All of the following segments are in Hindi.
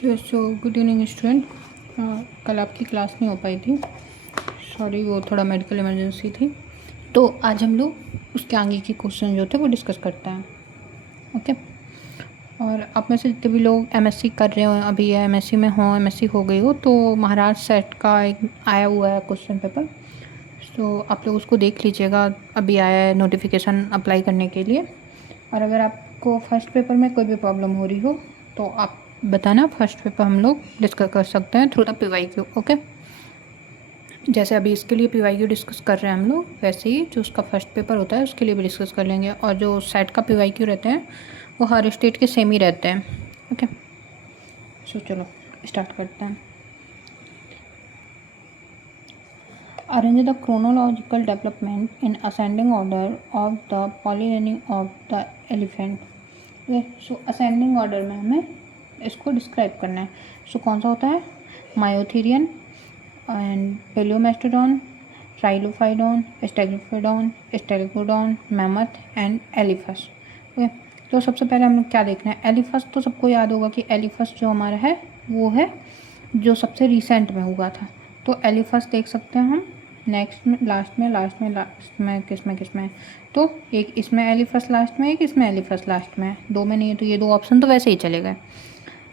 So good evening student. कल आपकी क्लास नहीं हो पाई थी, सॉरी, वो थोड़ा मेडिकल इमरजेंसी थी। तो आज हम लोग उसके आगे के क्वेश्चन जो थे वो डिस्कस करते हैं। ओके। और आप में से जितने भी लोग एमएससी कर रहे हो अभी या एमएससी में हो, एमएससी हो गई हो, तो महाराष्ट्र सेट का एक आया हुआ है क्वेश्चन पेपर। तो आप लोग उसको देख लीजिएगा, अभी आया है नोटिफिकेशन अप्लाई करने के लिए। और अगर आपको फर्स्ट पेपर में कोई भी प्रॉब्लम हो रही हो तो आप बताना, फर्स्ट पेपर हम लोग डिस्कस कर सकते हैं थ्रू द पीवाईक्यू। ओके, जैसे अभी इसके लिए पीवाईक्यू डिस्कस कर रहे हैं हम लोग, वैसे ही जो उसका फर्स्ट पेपर होता है उसके लिए भी डिस्कस कर लेंगे। और जो सेट का पीवाईक्यू रहते हैं वो हर स्टेट के सेम ही रहते हैं। ओके, सो चलो स्टार्ट करते हैं। Arrange the chronological development in ascending order of the polynymy of the elephant। Okay, so ascending order में हमें इसको डिस्क्राइब करना है। सो कौन सा होता है? Moeritherium and Palaeomastodon, Trilophodon, Stegolophodon, Stegodon, mammoth and Elephas. Okay, तो सबसे पहले हमें क्या देखना है? एलिफस तो सबको याद होगा कि एलिफस जो हमारा है वो है जो सबसे रिसेंट में हुआ था। तो एलिफस देख सकते हैं हम। नेक्स्ट में लास्ट में किस में तो एक इसमें एलिफस लास्ट में, एक इसमें एलिफस लास्ट में है, दो में नहीं है, तो ये दो ऑप्शन तो वैसे ही चले गए।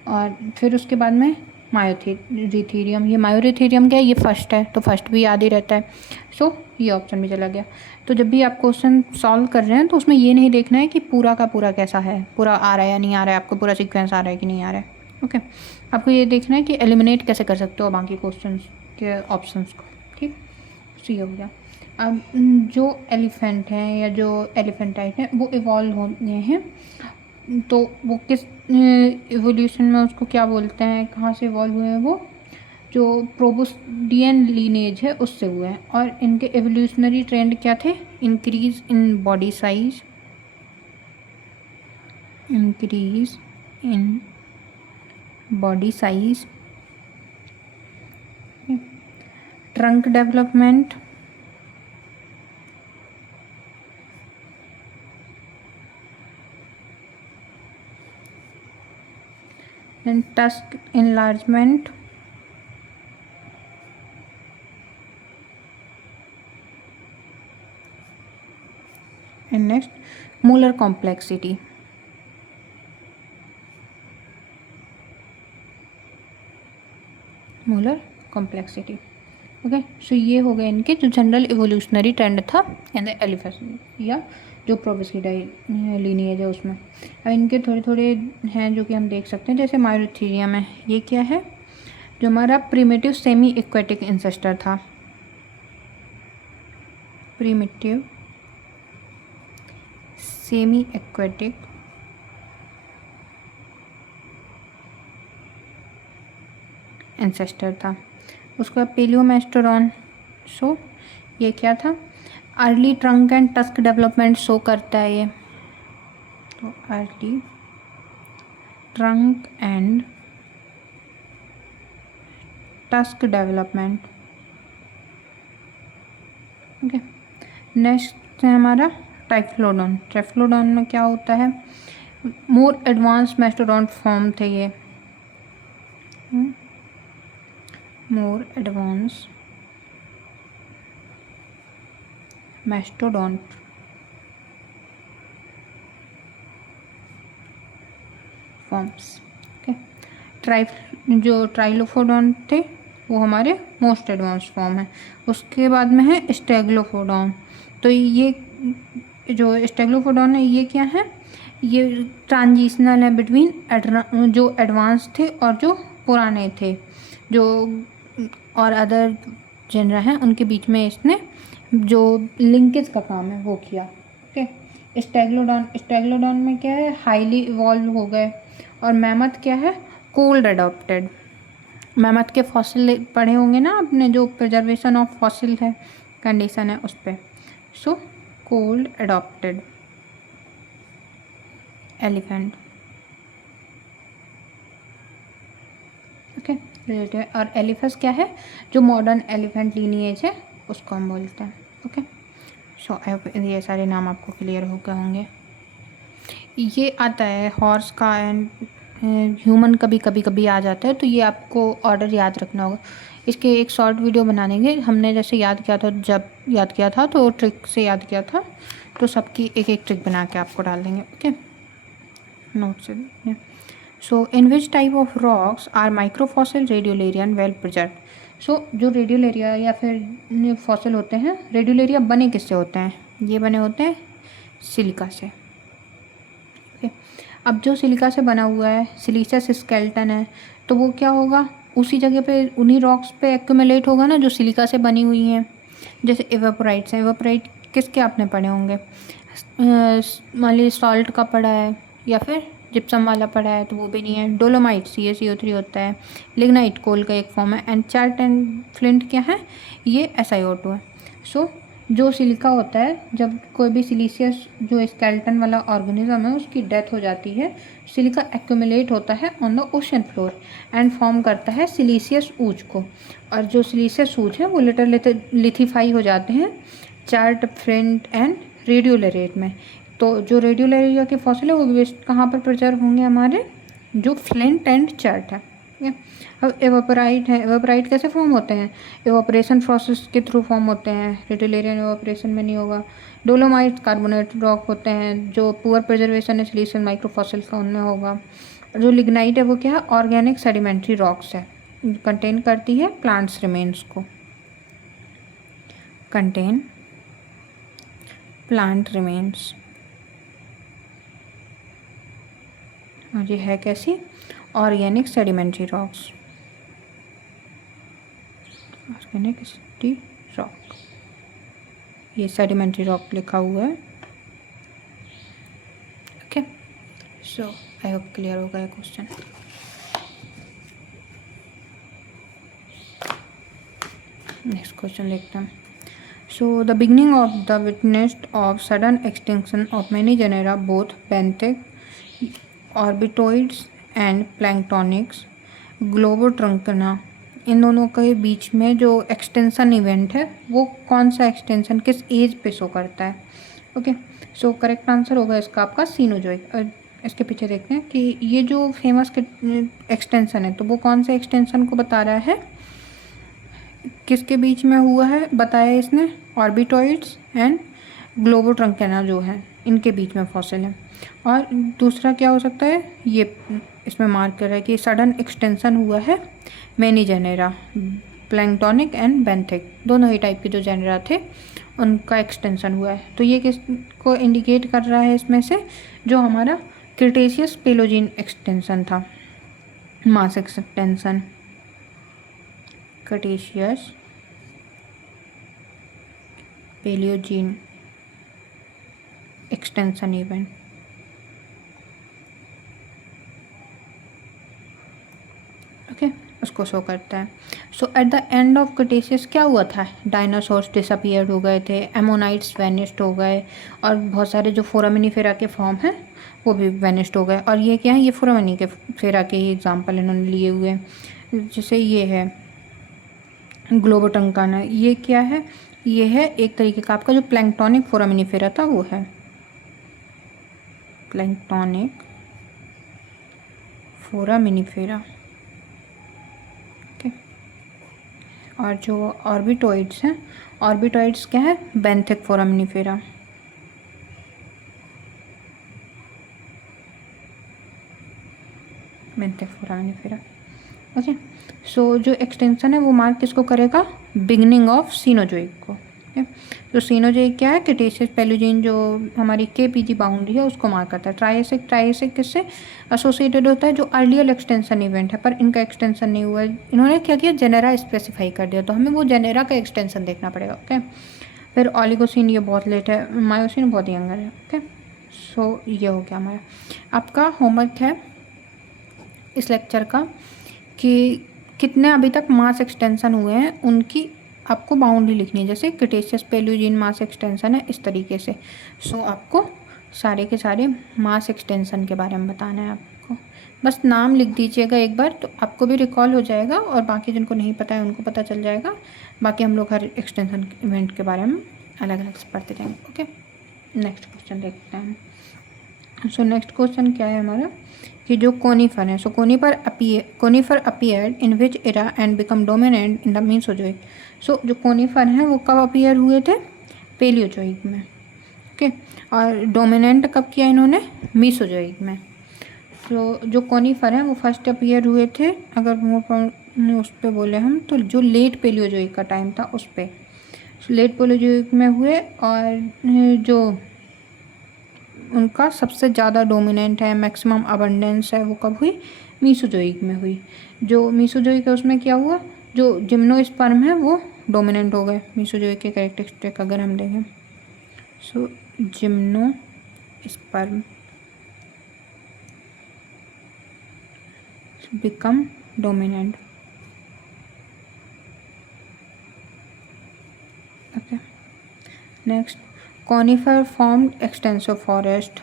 और फिर उसके बाद में मायोरिथीरियम, ये मायोरिथीरियम क्या है? ये फर्स्ट है, तो फर्स्ट भी याद ही रहता है। सो ये ऑप्शन भी चला गया। तो जब भी आप क्वेश्चन सॉल्व कर रहे हैं तो उसमें ये नहीं देखना है कि पूरा का पूरा कैसा है, पूरा आ रहा है या नहीं आ रहा है, आपको पूरा सीक्वेंस आ रहा है कि नहीं आ रहा है। ओके, आपको ये देखना है कि एलिमिनेट कैसे कर सकते हो बाकी क्वेश्चन के ऑप्शंस को। ठीक, सो ये हो गया। अब जो एलिफेंट हैं या जो एलिफेंटाइट हैं वो इवॉल्व होते हैं, तो वो किस इवोल्यूशन में उसको क्या बोलते हैं, कहाँ से इवॉल्व हुए हैं? वो जो प्रोबोस्डियन लीनेज है उससे हुए हैं। और इनके एवोल्यूशनरी ट्रेंड क्या थे? Increase in body size, increase in body size, trunk development, and tusk enlargement, and next molar complexity। Molar complexity. Okay, so ये हो गए इनके जो जनरल इवोल्यूशनरी ट्रेंड था इन द एलिफेंट या जो प्रोबोस्किडाई लीनिएज है उसमें। अब इनके थोड़े थोड़े हैं जो कि हम देख सकते हैं, जैसे मायोथीरियम है, ये क्या है? जो हमारा प्रिमिटिव सेमी एक्वेटिक इंसेस्टर था, प्रिमिटिव सेमी एक्वेटिक एंसेस्टर था। उसका पेलियोमेस्टोरॉन, सो ये क्या था? Early trunk and tusk development show करता है ये, तो early trunk and tusk development. Okay, next है हमारा ट्राइफ्लोडॉन। ट्राइफ्लोडॉन में क्या होता है? मोर एडवांस मेस्टोडॉन्ट फॉर्म थे ये, मोर एडवांस मेस्टोडॉन्ट फॉर्म्स। ओके, जो ट्राइलोफोडॉन थे वो हमारे मोस्ट एडवांस फॉर्म है। उसके बाद में है स्टेगलोफोडॉन। तो ये जो स्टेगलोफोडॉन है ये क्या है? ये ट्रांजिशनल है बिटवीन जो एडवांस थे और जो पुराने थे, जो और अदर जेनरा हैं उनके बीच में इसने जो लिंकेज का काम है वो किया। ओके, स्टेगलोडॉन में क्या है? हाईली इवॉल्व हो गए। और मैमथ क्या है? Cold adapted. मैमथ के फॉसिल पढ़े होंगे ना आपने, जो प्रिजर्वेशन ऑफ फॉसिल है कंडीशन है उस पर। So cold adapted elephant. Okay, related. और एलिफस क्या है? जो मॉडर्न एलिफेंट लीनिएज है उसको हम बोलते हैं। ओके, सो आई होप ये सारे नाम आपको क्लियर हो गए होंगे। ये आता है हॉर्स का एंड ह्यूमन कभी कभी आ जाता है, तो ये आपको ऑर्डर याद रखना होगा। इसके एक शॉर्ट वीडियो बना देंगे, हमने जैसे याद किया था, जब याद किया था तो ट्रिक से याद किया था, तो सबकी एक एक ट्रिक बना के आपको डाल देंगे। ओके, नोट से देखिए। So in which type of rocks are microfossil, radiolaria and well preserve. So जो रेडियोलेरिया या फिर फॉसिल होते हैं, रेडियोलेरिया बने किससे होते हैं? ये बने होते हैं सिलिका से। ओके, अब जो सिलिका से बना हुआ है, सिलिशियस स्केलेटन है, तो वो क्या होगा, उसी जगह पे उन्हीं रॉक्स पे एक्यूमुलेट होगा ना जो सिलिका से बनी हुई हैं। जैसे एवोपराइट्स हैं, एवोपराइट किसके आपने पढ़े होंगे, मान लीजिए सॉल्ट का पढ़ा है, या फिर जिप्सम वाला पढ़ा है, तो वो भी नहीं है। डोलोमाइट CaCO3 होता है। लिग्नाइट कोल का एक फॉर्म है। एंड चार्ट एंड फ्लिंट क्या है, ये SiO2 है। सो जो सिलिका होता है, जब कोई भी सिलिशियस जो स्केलेटन वाला ऑर्गेनिज्म है उसकी डेथ हो जाती है, सिलिका एक्यूमुलेट होता है on the ocean floor and form करता है सिलिशियस ऊज को। और जो सिलिशियस ऊज है वो लिथिफाई हो जाते हैं चार्ट, फ्लिंट एंड रेडियोलेरेट में। तो जो रेडियोलेरिया के फॉसिल है वो वेस्ट कहाँ पर प्रिजर्व होंगे, हमारे जो फ्लिंट एंड चार्ट है। ठीक है, अब एवोपराइट है, एवोपराइट कैसे फॉर्म होते हैं, एवोपरेशन प्रोसेस के थ्रू फॉर्म होते हैं, रेडियोलेरियन एवोपरेशन में नहीं होगा। डोलोमाइट कार्बोनेट रॉक होते हैं, जो पुअर प्रिजर्वेशन है सिलिशियस माइक्रोफॉसिल का, उनमें होगा। जो लिग्नाइट है वो क्या है, ऑर्गेनिक सेडिमेंट्री रॉक्स है, कंटेन करती है प्लांट्स रिमेन्स को, कंटेन प्लांट रिमेन्स। और ये है कैसी, organic sedimentary rocks, organic sedimentary rock, ये सेडिमेंट्री रॉक लिखा हुआ है। Okay, so I hope clear होगा ये क्वेश्चन। नेक्स्ट क्वेश्चन देखते हैं। So the beginning of the witnessed of sudden extinction of many genera, both benthic, ऑर्बिटोइड्स and प्लैंक्टोनिक्स, ग्लोबोट्रंकना, इन दोनों के बीच में जो एक्सटेंशन इवेंट है वो कौन सा एक्सटेंशन किस एज पे शो करता है? ओके, सो करेक्ट आंसर होगा इसका आपका सीनोजोइक। इसके पीछे देखते हैं कि ये जो फेमस एक्सटेंशन है, तो वो कौन से एक्सटेंशन को बता रहा है, किसके बीच में हुआ है बताया इसने, ऑर्बिटोइड्स एंड ग्लोबोट्रंकेना जो है इनके बीच में फॉसिल है। और दूसरा क्या हो सकता है, ये इसमें मार्क कर रहा है कि सडन एक्सटेंशन हुआ है many genera, planktonic and benthic, दोनों ही टाइप के जो जेनेरा थे उनका एक्सटेंशन हुआ है। तो ये किस को इंडिकेट कर रहा है इसमें से, जो हमारा क्रिटेशियस पेलोजीन एक्सटेंशन था, mass extension, Cretaceous Paleogene extension event. Okay, उसको शो करता है। So at the end of Cretaceous क्या हुआ था, डायनासोर्स डिसअपियर हो गए थे, एमोनाइट्स वेनिस्ड हो गए, और बहुत सारे जो फोरामिनीफेरा के फॉर्म हैं वो भी वेनिस्ड हो गए। और ये क्या है, ये फोरामिनीफेरा के ही एग्जाम्पल इन्होंने लिए हुए हैं। जैसे ये है ग्लोबोट्रंकाना, ये क्या है, ये है एक तरीके का आपका जो प्लैंक्टोनिक फोरामिनीफेरा था वो है प्लैंक्टोनिक फोरामिनीफेरा। ओके, और जो ऑर्बिटोइड्स हैं, ऑर्बिटोइड्स क्या है, बेंथिक फोरामिनीफेरा। बेंथिक फोरामिनीफेरा। ओके, सो जो एक्सटेंशन है वो मार्क किसको करेगा, बिगनिंग ऑफ सीनोजोइक को। ओके, तो सीनोजोइक क्या है, क्रिटेशियस पेलोजीन जो हमारी KPG बाउंड्री है उसको मार्क करता है। ट्राइएसिक किससे एसोसिएटेड होता है, जो अर्लियर एक्सटेंशन इवेंट है, पर इनका एक्सटेंशन नहीं हुआ है। इन्होंने क्या किया, जेनेरा स्पेसिफाई कर दिया, तो हमें वो जेनेरा का एक्सटेंशन देखना पड़ेगा। ओके, फिर ऑलिगोसिन, ये बहुत लेट है, मायोसिन बहुत यंगर है। ओके, सो ये हो गया हमारा। आपका होमवर्क है इस लेक्चर का कि कितने अभी तक मास एक्सटेंशन हुए हैं उनकी आपको बाउंड्री लिखनी है। जैसे क्रिटेशियस पेलियोजीन मास एक्सटेंशन है इस तरीके से। सो आपको सारे के सारे मास एक्सटेंशन के बारे में बताना है आपको। बस नाम लिख दीजिएगा एक बार, तो आपको भी रिकॉल हो जाएगा, और बाकी जिनको नहीं पता है उनको पता चल जाएगा। बाकी हम लोग हर एक्सटेंशन इवेंट के बारे में अलग अलग से पढ़ते जाएंगे। ओके, नेक्स्ट क्वेश्चन देखते हैं। सो नेक्स्ट क्वेश्चन क्या है हमारा कि जो कोनीफर हैं, so conifer appeared in which era and become dominant in the Mesozoic. So जो कोनीफर हैं वो कब अपीयर हुए थे? पेलियोजोइक में। ओके, और डोमिनेंट कब किया इन्होंने? मीसोजोइक में। तो जो कोनीफर हैं वो फर्स्ट अपीयर हुए थे, अगर वो उस पर बोले हम, तो जो लेट पेलियोजोइक का टाइम था उस पर, लेट पेलियोजोइक में हुए। और जो उनका सबसे ज़्यादा डोमिनेंट है, मैक्सिमम अबंडेंस है, वो कब हुई? मीसोजोइक में हुई। जो मीसोजोइक है उसमें क्या हुआ? जो जिम्नोस्पर्म है वो डोमिनेंट हो गए। मीसोजोइक के कैरेक्टरिस्टिक अगर हम देखें, सो gymnosperm become dominant. Okay, next, conifer formed extensive forest.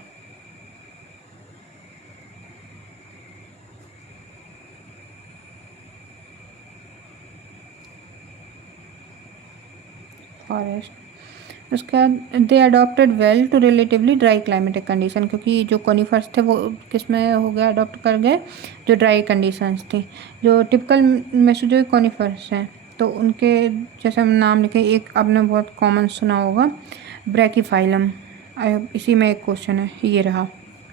उसके बाद they adapted well to relatively dry climatic condition, क्योंकि जो कोनीफर्स थे वो किस में हो गया? अडॉप्ट कर गए जो ड्राई कंडीशंस थी। जो टिपिकल मेसोजोइक कोनीफर्स हैं तो उनके जैसे हम नाम लिखे, एक आपने बहुत कॉमन सुना होगा ब्रैकीफाइलम। इसी में एक क्वेश्चन है, ये रहा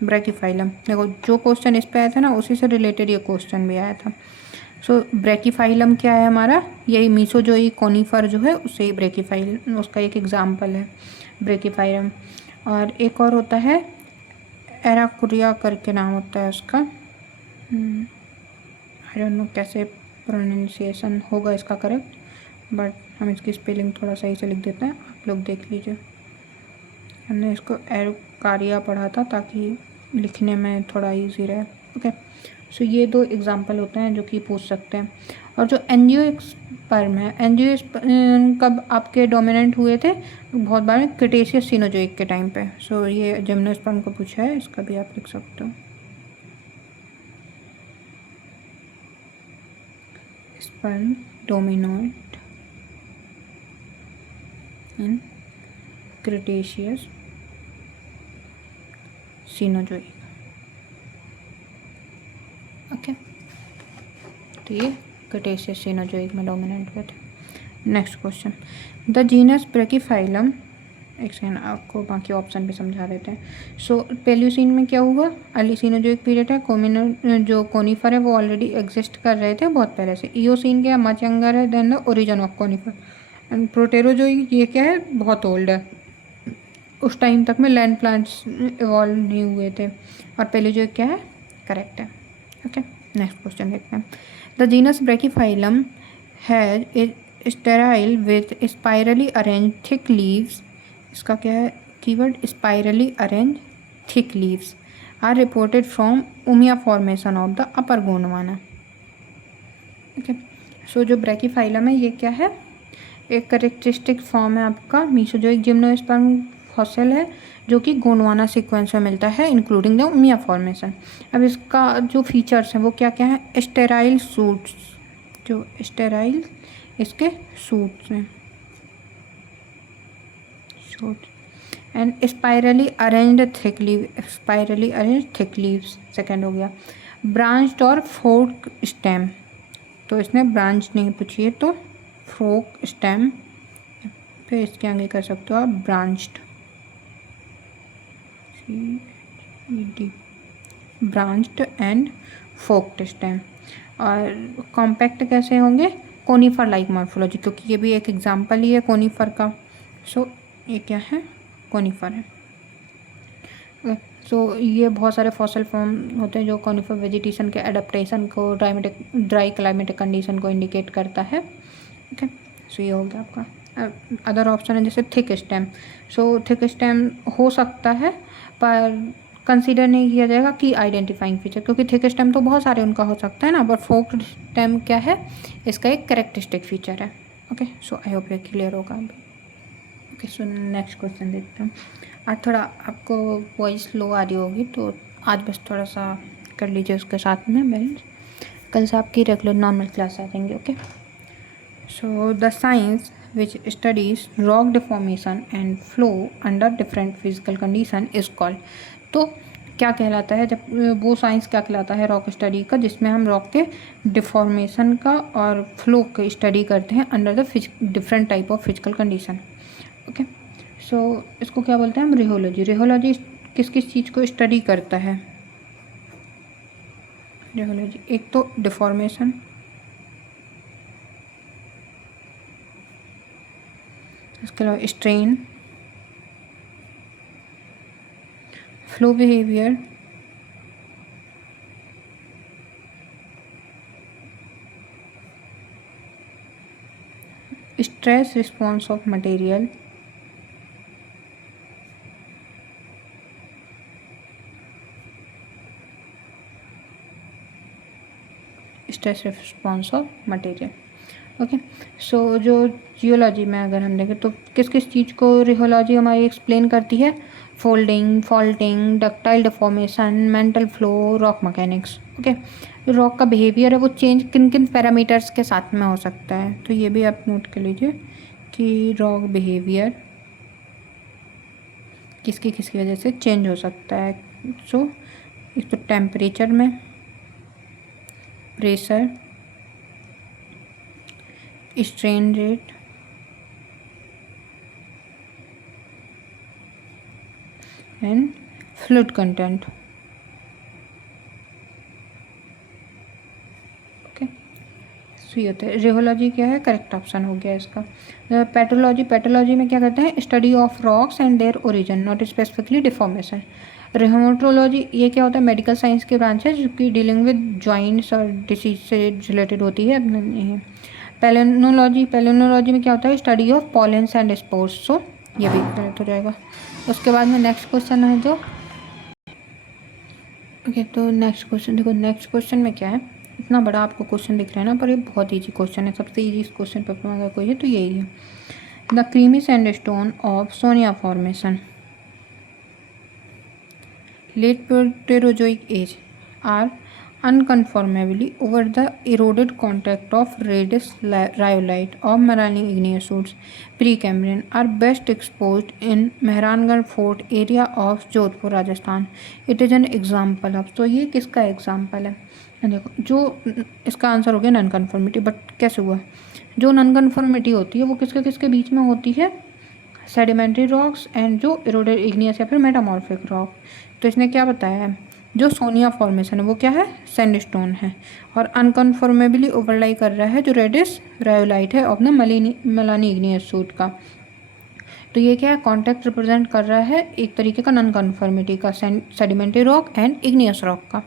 ब्रैकीफाइलम। देखो जो क्वेश्चन इस पे आया था ना, उसी से रिलेटेड ये क्वेश्चन भी आया था। सो ब्रैकीफाइलम क्या है हमारा? यही मीसोजोइक कोनीफर जो है उससे ही ब्रैकीफाइलम, उसका एक एग्जाम्पल है ब्रैकीफाइलम। और एक और होता है एराकुरिया करके नाम होता है उसका, आई डोंट नो कैसे प्रोनाउंसिएशन होगा इसका करेक्ट, बट हम इसकी स्पेलिंग थोड़ा सही से लिख देते हैं, आप लोग देख लीजिए। हमने इसको एराकारिया पढ़ा था ताकि लिखने में थोड़ा इजी रहे। ओके, सो ये दो एग्जाम्पल होते हैं जो कि पूछ सकते हैं। और जो एंजियोस्पर्म है, एंजियोस्पर्म कब आपके डोमिनेंट हुए थे? बहुत बार क्रिटेशियस सीनोजोइक के टाइम पे। सो ये जिम्नोस्पर्म को पूछा है, इसका भी आप लिख सकते हो। Sperm dominant in Cretaceous Cenozoic. Okay, तो ये क्रिटेशियस सीनोजोइक में डोमिनेंट हुए थे। नेक्स्ट क्वेश्चन, द जीनस ब्रैकीफाइलम, एक सेकेंड आपको बाकी ऑप्शन भी समझा देते हैं। सो पेल्यूसीन में क्या हुआ? अर्ली सीनोजोइक पीरियड है, जो कोनीफर है वो ऑलरेडी एग्जिस्ट कर रहे थे बहुत पहले से। इयोसीन क्या है? मच यंगर है than the origin of conifer. And Proterozoic ये क्या है? बहुत ओल्ड है, उस टाइम तक में लैंड प्लांट्स इवॉल्व नहीं हुए थे। और पेल्यूजोइक क्या है? करेक्ट है। ओके, नेक्स्ट क्वेश्चन देखते हैं। The genus Brachyphyllum has sterile with spirally arrange thick leaves. इसका क्या है keyword? Spirally arrange thick leaves are reported from Umia formation of the Upper Gondwana. Okay, so जो ब्रैकीफाइलम है ये क्या है? एक करेक्टरिस्टिक फॉर्म है आपका मीसोजोइक जिम्नोस्पर्म फॉसिल है जो कि गोंडवाना सीक्वेंस में मिलता है इंक्लूडिंग द उमिया फॉर्मेशन। अब इसका जो फीचर्स हैं वो क्या क्या है? स्टेराइल सूट्स, जो स्टेराइल इसके सूट्स हैं, and spirally arranged thick leave, spirally arranged thick leaves second हो गया। ब्रांच्ड और फोर्क स्टेम, तो इसने ब्रांच नहीं पूछी है तो फोर्क स्टेम, फिर इसके आगे कर सकते हो आप ब्रांच्ड, ब्रांच्ड एंड फोर्क्ड स्टेम। और कॉम्पैक्ट कैसे होंगे? कोनीफर लाइक मॉर्फोलॉजी, क्योंकि ये भी एक एग्जाम्पल ही है कोनीफर का। सो ये क्या है? कोनीफर है। सो ये बहुत सारे फॉसिल फॉर्म होते हैं जो कोनीफर वेजिटेशन के एडेप्टेशन को ड्राई क्लाइमेटिक कंडीशन को इंडिकेट करता है। ओके, सो ये हो गया आपका। अदर ऑप्शन है जैसे thick stem. So thick stem हो सकता है पर कंसीडर नहीं किया जाएगा कि आइडेंटिफाइंग फीचर, क्योंकि थिक स्टेम तो बहुत सारे उनका हो सकता है ना, बट फोक स्टेम क्या है? इसका एक कैरेक्टरिस्टिक फीचर है। ओके, सो आई होप ये क्लियर होगा अभी। ओके, सो नेक्स्ट क्वेश्चन देखते हैं। आज थोड़ा आपको वॉइस लो आ रही होगी तो आज बस थोड़ा सा कर लीजिए उसके साथ में बैलेंस, कल से आपकी रेगुलर नॉर्मल क्लास आ जाएंगे। Okay, so the science which studies rock deformation and flow under different physical condition is called। तो क्या कहलाता है, जब वो साइंस क्या कहलाता है रॉक स्टडी का, जिसमें हम रॉक के डिफॉर्मेशन का और फ्लो की स्टडी करते हैं under the different type of physical condition. Okay, so इसको क्या बोलते हैं हम, रिहोलॉजी। रिहोलॉजी किस किस चीज़ को स्टडी करता है, रिहोलॉजी एक तो डिफॉर्मेशन, इसके अलावा strain, flow behaviour, stress response of material, stress response of material. Okay, so जो जियोलॉजी में अगर हम देखें तो किस किस चीज़ को रिहोलॉजी हमारी एक्सप्लेन करती है, folding, faulting, ductile deformation, mental flow, rock mechanics. Okay, rock का बिहेवियर है वो चेंज किन किन पैरामीटर्स के साथ में हो सकता है, तो ये भी आप नोट कर लीजिए कि रॉक बिहेवियर किसकी किसकी वजह से चेंज हो सकता है। सो एक तो टेम्परेचर में, pressure, strain rate, and fluid content. Okay, so ये होता है रिहोलॉजी, क्या है करेक्ट ऑप्शन हो गया इसका। पेट्रोलॉजी, पेट्रोलॉजी में क्या करते हैं, study of rocks and their origin, not specifically deformation. Rheumatology ये क्या होता है, मेडिकल साइंस की ब्रांच है जो कि डीलिंग विद जॉइंट्स और डिसीज से रिलेटेड होती है। पेलेनोलॉजी, पेलेनोलॉजी में क्या होता है, study of pollens and spores. So ये भी करेक्ट हो जाएगा। उसके बाद में नेक्स्ट क्वेश्चन है जो, ओके, तो नेक्स्ट क्वेश्चन देखो, नेक्स्ट क्वेश्चन में क्या है, इतना बड़ा आपको क्वेश्चन दिख रहा है ना, पर ये बहुत ईजी क्वेश्चन है, सबसे ईजी क्वेश्चन पेपर में अगर कोई है तो यही है। The creamy sandstone of Sonia formation late Proterozoic age are unconformably over the eroded contact of Radis rhyolite or Marani igneous roots. Precambrian are best exposed in Mehrangarh Fort area of Jodhpur, Rajasthan. It is an example of, तो ये किसका एग्जाम्पल है, देखो जो इसका आंसर हो गया नॉन कन्फर्मिटी। बट कैसे हुआ, जो नॉन कन्फर्मिटी होती है वो किसके किसके बीच में होती है, सेडिमेंट्री रॉक्स एंड जो इरोडेड इग्नियस या फिर मेटामॉर्फिक रॉक। तो इसने क्या बताया है, जो सोनिया फॉर्मेशन है वो क्या है, सैंडस्टोन है, और अनकन्फर्मेबली ओवरलाई कर रहा है जो रेडिस रायोलाइट है अपना मलानी इग्नियस सूट का। तो ये क्या है, कॉन्टैक्ट रिप्रेजेंट कर रहा है एक तरीके का नॉन कन्फर्मिटी का, sedimentary rock and igneous rock का।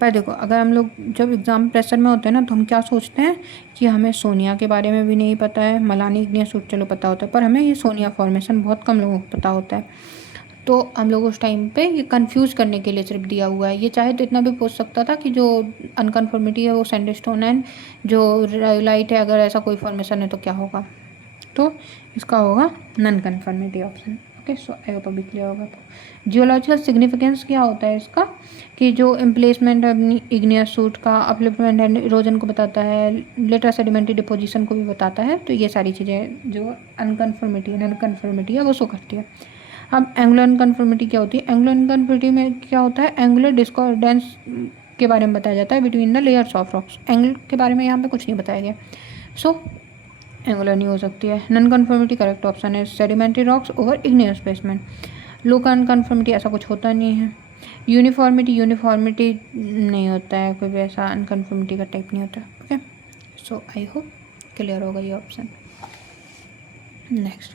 पर देखो अगर हम लोग जब एग्ज़ाम प्रेशर में होते हैं ना, तो हम क्या सोचते हैं कि हमें सोनिया के बारे में भी नहीं पता है, मलानी इग्नियस सूट चलो पता होता है, पर हमें ये सोनिया फॉर्मेशन बहुत कम लोगों को पता होता है। तो हम लोग उस टाइम पे ये कंफ्यूज करने के लिए सिर्फ दिया हुआ है। ये चाहे तो इतना भी पूछ सकता था कि जो अनकन्फर्मिटी है वो सैंडस्टोन एंड जो रायोलाइट है, अगर ऐसा कोई फॉर्मेशन है तो क्या होगा, तो इसका होगा non conformity option. Okay, so I hope अभी क्लियर होगा। तो जियोलॉजिकल सिग्निफिकेंस क्या होता है इसका, कि जो एम्प्लेसमेंट है इग्नियस सूट का, अपलिफ्टमेंट एंड इरोजन को बताता है, लेटर सेडिमेंट्री डिपोजिशन को भी बताता है। तो ये सारी चीज़ें जो अनकन्फर्मिटी नॉन कन्फर्मिटी है वो शो करती है। अब एंगुलर अनकन्फर्मिटी क्या होती है, एंगुलर अनकन्फर्मिटी में क्या होता है, एंगुलर डिस्कॉर्डेंस के बारे में बताया जाता है between the layers of rocks. Angle के बारे में यहाँ पे कुछ नहीं बताया गया, सो एंगुलर नहीं हो सकती है। नॉन कन्फर्मिटी करेक्ट ऑप्शन है, sedimentary rocks over igneous basement. Local unconformity ऐसा कुछ होता नहीं है। यूनिफॉर्मिटी, यूनिफॉर्मिटी नहीं होता है, कोई भी ऐसा अनकन्फर्मिटी का टाइप नहीं होता। Okay, so I hope clear होगा ये option. Next,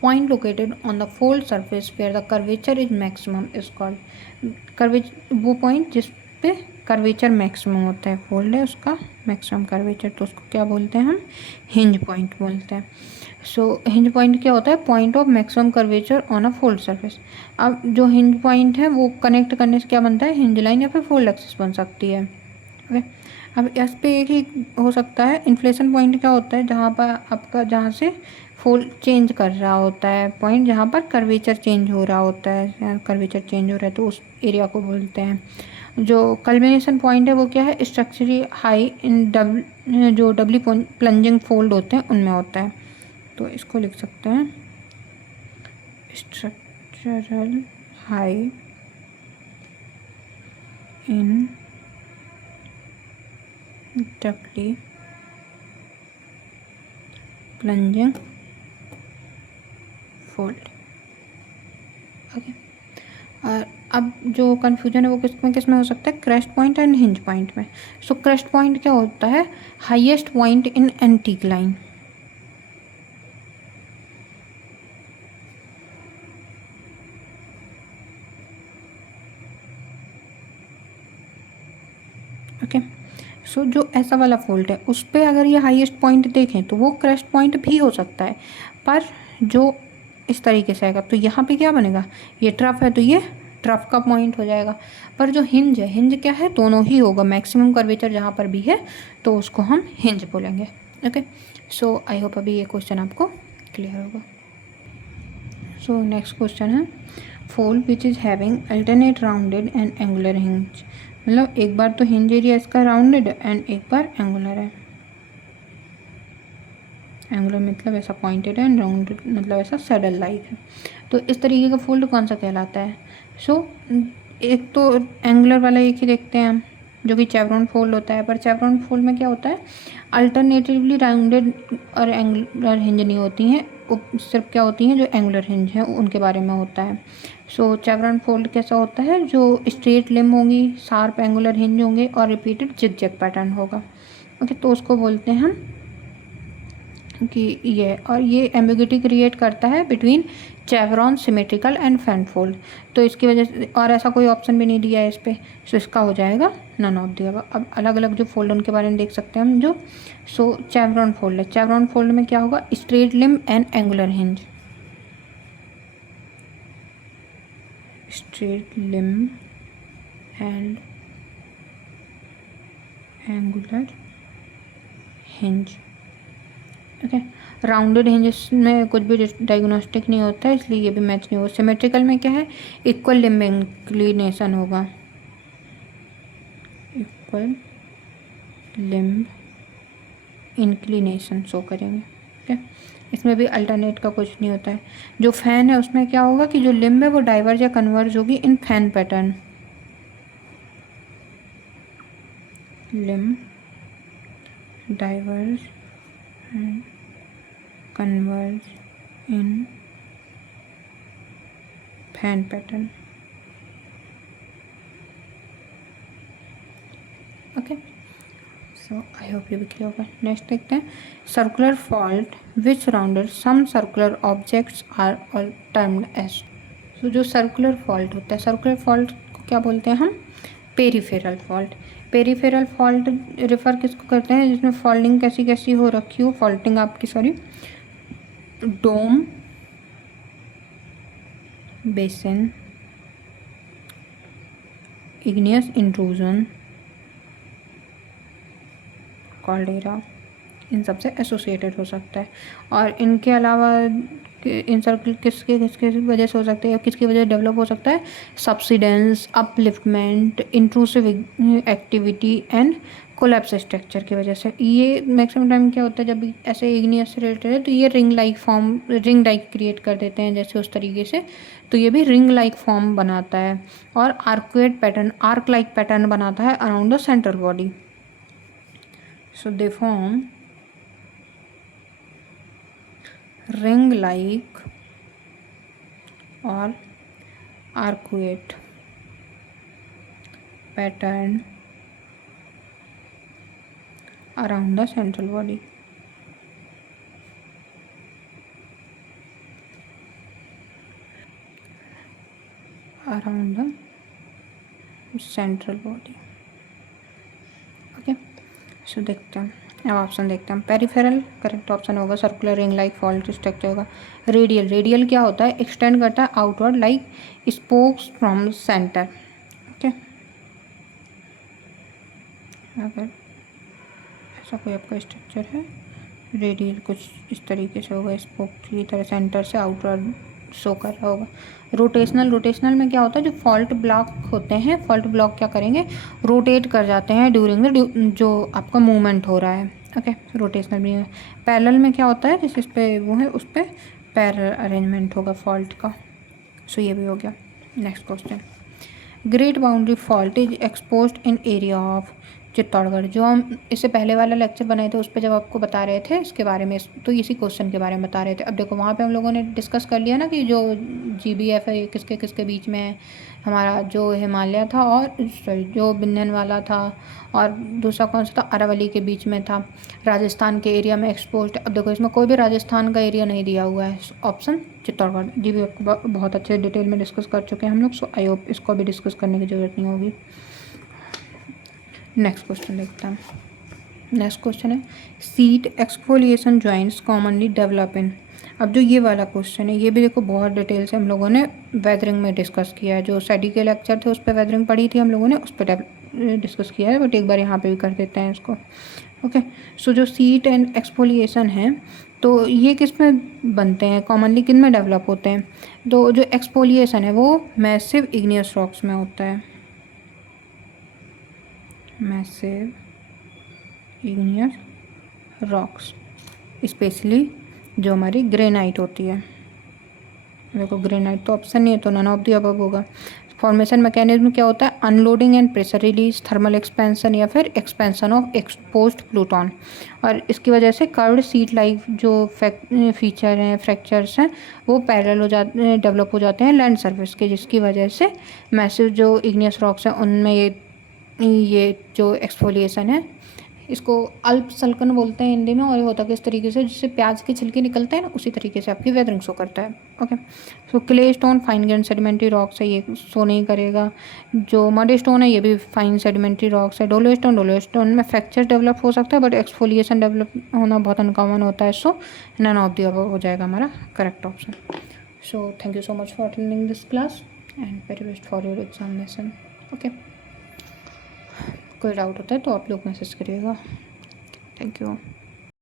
point located on the fold surface where the curvature is maximum is called curvature, वो point जिस पे कर्वेचर मैक्सिमम होता है, फोल्ड है उसका मैक्सिमम कर्वेचर, तो उसको क्या बोलते हैं हम, हिंज पॉइंट बोलते हैं। सो हिंज पॉइंट क्या होता है, point of maximum curvature on a fold surface. अब जो हिंज पॉइंट है वो कनेक्ट करने से क्या बनता है, हिंज लाइन या फिर फोल्ड एक्सिस बन सकती है। ओके, अब इस पे एक ही हो सकता है। इन्फ्लेशन पॉइंट क्या होता है, जहाँ पर आपका जहाँ से फोल्ड चेंज कर रहा होता है, पॉइंट जहाँ पर कर्वेचर चेंज हो रहा होता है, कर्वेचर चेंज हो रहा है तो उस एरिया को बोलते हैं। जो कल्मिनेशन पॉइंट है वो क्या है, स्ट्रक्चरली हाई इन जो डबली प्लंजिंग फोल्ड होते हैं उनमें होता है। तो इसको लिख सकते हैं structural high in doubly plunging fold। Okay, और अब जो कन्फ्यूजन है वो किस में हो सकता है, crest point and hinge point में। सो क्रेस्ट पॉइंट क्या होता है, highest point in anticline. Okay, so जो ऐसा वाला फोल्ड है उस पर अगर ये हाईएस्ट पॉइंट देखें तो वो क्रेस्ट पॉइंट भी हो सकता है, पर जो इस तरीके से आएगा तो यहाँ पे क्या बनेगा, ये ट्रफ है तो ये ट्रफ का पॉइंट हो जाएगा। पर जो हिंज है, हिंज क्या है, दोनों ही होगा, मैक्सिमम कर्वेचर जहाँ पर भी है तो उसको हम हिंज बोलेंगे। ओके, सो आई होप अभी ये क्वेश्चन आपको क्लियर होगा। सो नेक्स्ट क्वेश्चन है, fold which is having alternate rounded and angular hinge. मतलब एक बार तो हिंज एरिया इसका राउंडेड एंड एक बार एंगुलर है। एंगुलर मतलब ऐसा पॉइंटेड है एंड राउंडेड मतलब ऐसा सैडल लाइक है। तो इस तरीके का फोल्ड कौन सा कहलाता है। सो एक तो एंगुलर वाला एक ही देखते हैं हम, जो कि चेवरॉन फोल्ड होता है। पर चेवरॉन फोल्ड में क्या होता है, अल्टरनेटिवली राउंडेड और एंगुलर हिंज नहीं होती हैं, सिर्फ क्या होती हैं, जो एंगुलर हिंज हैं उनके बारे में होता है। सो चेवरॉन फोल्ड कैसा होता है, जो स्ट्रेट लिम होंगी, शार्प एंगुलर हिंज होंगे और रिपीटेड जिगजैग पैटर्न होगा। ओके, तो उसको बोलते हैं हम कि ये, और ये एम्बिग्युइटी क्रिएट करता है between chevron, symmetrical and fan fold. तो इसकी वजह से, और ऐसा कोई ऑप्शन भी नहीं दिया है इस पर, सो इसका हो जाएगा नन ऑफ द अबव। अब अलग अलग जो फोल्ड उनके बारे में देख सकते हैं हम। जो सो चेवरॉन फोल्ड है, चेवरॉन फोल्ड में क्या होगा, straight limb and angular hinge, straight limb and angular hinge. Okay, rounded hinges में कुछ भी डायग्नोस्टिक नहीं होता है, इसलिए ये भी मैच नहीं होगा। सिमेट्रिकल में क्या है, इक्वल लिम्ब इंक्लिनेशन होगा, इक्वल लिम्ब इंक्लिनेशन शो करेंगे। ओके, इसमें भी अल्टरनेट का कुछ नहीं होता है। जो फैन है उसमें क्या होगा कि जो लिम्ब है वो डाइवर्ज या कन्वर्ज होगी in fan pattern, limb diverge and converge in fan pattern. Okay, so I hope ये भी क्लियर होगा। नेक्स्ट देखते हैं, circular fault which rounded some circular objects are all termed as. So जो सर्कुलर फॉल्ट होता है, सर्कुलर फॉल्ट को क्या बोलते हैं हम, peripheral fault. Peripheral fault refer किसको करते हैं, जिसमें फॉल्टिंग कैसी कैसी हो रखी हो, फॉल्टिंग आपकी सॉरी, डोम, बेसिन, इग्नियस इंट्रूजन, कॉल्डेरा, इन सब से एसोसिएटेड हो सकता है। और इनके अलावा इन सर्कल किसके किसके वजह से हो सकते हैं, किसकी वजह से डेवलप हो सकता है, subsidence, upliftment, intrusive activity and collapse structure की वजह से। ये मैक्सिमम टाइम क्या होता है, जब भी ऐसे इग्नियस से रिलेटेड है तो ये रिंग लाइक क्रिएट कर देते हैं, जैसे उस तरीके से। तो ये भी रिंग लाइक फॉर्म बनाता है और arcuate pattern, arc like pattern बनाता है around the central body. So they form ring-like or arcuate pattern around the central body. Around the central body. Okay. सो देखते हैं, अब ऑप्शन देखते हैं। पेरिफेरल करेक्ट ऑप्शन होगा, circular ring like fault structure होगा। रेडियल, रेडियल क्या होता है, एक्सटेंड करता है outward like spokes from centre. Okay, अगर ऐसा कोई आपका स्ट्रक्चर है, रेडियल कुछ इस तरीके से होगा, स्पोक की तरह सेंटर से आउटवर्ड शो कर रहा होगा। रोटेशनल, रोटेशनल में क्या होता है, जो फॉल्ट ब्लॉक होते हैं, फॉल्ट ब्लॉक क्या करेंगे, रोटेट कर जाते हैं ड्यूरिंग द जो आपका मूवमेंट हो रहा है। ओके, रोटेशनल भी है। पैरेलल में क्या होता है, जिस पे वो है उस पर पैरेलल अरेंजमेंट होगा फॉल्ट का। सो ये भी हो गया। Next question, great boundary fault is exposed in area of Chittorgarh. जो हम इससे पहले वाला लेक्चर बनाए थे उस पर जब आपको बता रहे थे इसके बारे में, तो इसी क्वेश्चन के बारे में बता रहे थे। अब देखो वहाँ पे हम लोगों ने डिस्कस कर लिया ना कि जो GBF है ये किसके किसके बीच में है, हमारा जो हिमालय था और सॉरी जो विंध्यन वाला था, और दूसरा कौन सा था, अरावली के बीच में था, राजस्थान के एरिया में एक्सपोज्ड। अब देखो इसमें कोई भी राजस्थान का एरिया नहीं दिया हुआ है, ऑप्शन चित्तौड़गढ़। GBF को बहुत अच्छे डिटेल में डिस्कस कर चुके हैं हम लोग, सो आई होप इसको भी डिस्कस करने की ज़रूरत नहीं होगी। नेक्स्ट क्वेश्चन देखते हैं। नेक्स्ट क्वेश्चन है seat exfoliation joints commonly develop in. अब जो ये वाला क्वेश्चन है ये भी देखो बहुत डिटेल से हम लोगों ने वेदरिंग में डिस्कस किया है। जो स्टडी के लेक्चर थे उस पर वेदरिंग पढ़ी थी हम लोगों ने, उस पर डिस्कस किया है, बट एक बार यहाँ पे भी कर देते हैं इसको। ओके, सो जो सीट एंड एक्सफोलिएशन है तो ये किस में बनते हैं, कॉमनली किन में डेवलप होते हैं। तो जो एक्सफोलिएशन है वो मैसिव इग्नियस रॉक्स में होता है, मैसिव इग्नियस रॉक्स, स्पेशली जो हमारी ग्रेनाइट होती है। देखो ग्रेनाइट तो ऑप्शन नहीं है तो नन ऑफ द अबव होगा। फॉर्मेशन मैकेनिज्म क्या होता है, unloading and pressure release, thermal expansion या फिर एक्सपेंशन ऑफ एक्सपोज्ड प्लूटोन। और इसकी वजह से कर्व्ड सीट लाइक जो फीचर हैं, फ्रैक्चर्स हैं, वो पैरेलल हो जाते, डेवलप हो जाते हैं लैंड सर्फेस के, जिसकी वजह से मैसिव जो इग्नियस रॉक्स हैं उनमें ये जो एक्सफोलिएशन है इसको अल्प सल्कन बोलते हैं हिंदी में। और ये होता है किस तरीके से, जिससे प्याज के छिलके निकलते हैं ना, उसी तरीके से आपकी वेदरिंग शो करता है। Okay, so claystone fine grain sedimentary rocks है, ये शो नहीं करेगा। जो मड स्टोन है ये भी फाइन सेडिमेंट्री रॉक्स है। डोलो स्टोन में फ्रैक्चर डेवलप हो सकता है बट एक्सफोलिएशन डेवलप होना बहुत अनकॉमन होता है, सो नन ऑफ द अबव हो जाएगा हमारा correct option. So thank you so much for attending this class and very best for your examination. Okay, कोई डाउट होता है तो आप लोग मैसेज करिएगा। Thank you.